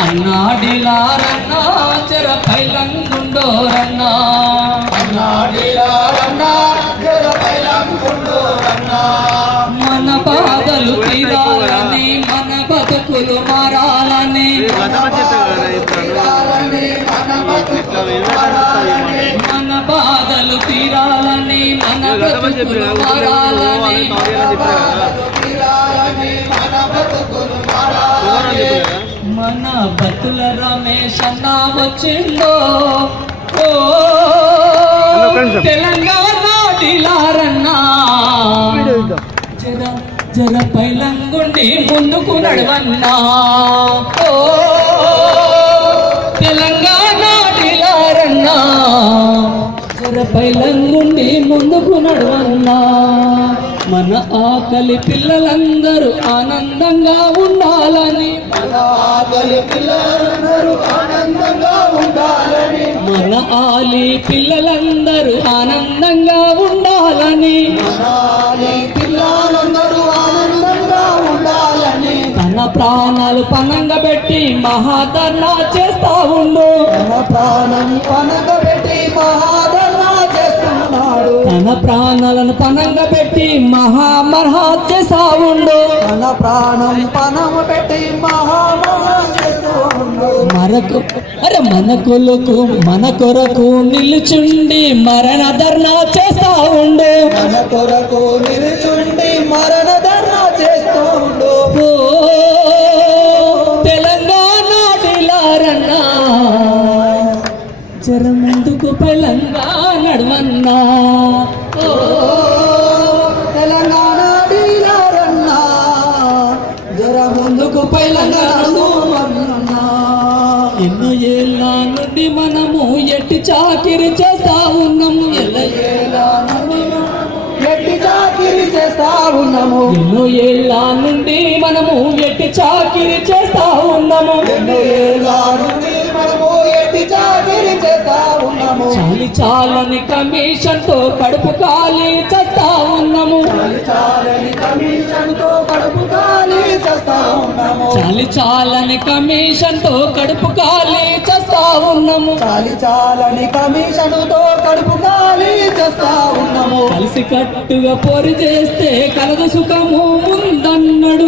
అన్నాడిలారన్నా జర పైలంగుండోరన్నా మన బాధలు తీరాలని మన బతుకులు మారాలని మన బాధలు తీరాలని మన బతుకులు మారాలని మన బతుల రమేష్ అన్న వచ్చిందో ఓ తెలంగాణ డిలారన్నా జర జర పైలంగుండి ముందుకు నడవన్నా ఓ తెలంగాణ డిలారన్నా జర పైలంగుండి ముందుకు నడవన్నా మన ఆకలి పిల్లలందరూ ఆనందంగా ఉండాలని మన ఆలి పిల్లలందరూ ఆనందంగా ఉండాలని తన ప్రాణాలు పనంగా పెట్టి మహాధర్నా చేస్తా ఉండు తన ప్రాణాలను పనంగా పెట్టి మహామర్హా చేస్తా ఉండు మన కొరకు నిలుచుండి మరణ ధర్నా చేస్తా ఉండు ఓ తెలంగాణ డిలారన్నా జర ముందుకు పైలంగా నడవన్నా ఓ తెలంగాణ డిలారన్నా జర ముందుకు పైలంగా నడవన్నా ఎన్నో ఏళ్ళ నుండి మనము ఎట్టి చాకిరి చేస్తా ఉన్నాము ఎన్నో ఏళ్ళ నుండి మనము ఎట్టి చాకిరి చేస్తా ఉన్నాము చాలి చాలని కమిషన్ తో కడుపు ఖాళీ చేస్తా ఉన్నాము చాలి చాలని కమిషన్ తో కడుపు ఖాళీ చేస్తా ఉన్నాము కలిసి కట్టుగా పోరు చేస్తే కలదు సుఖము ముందన్నాడు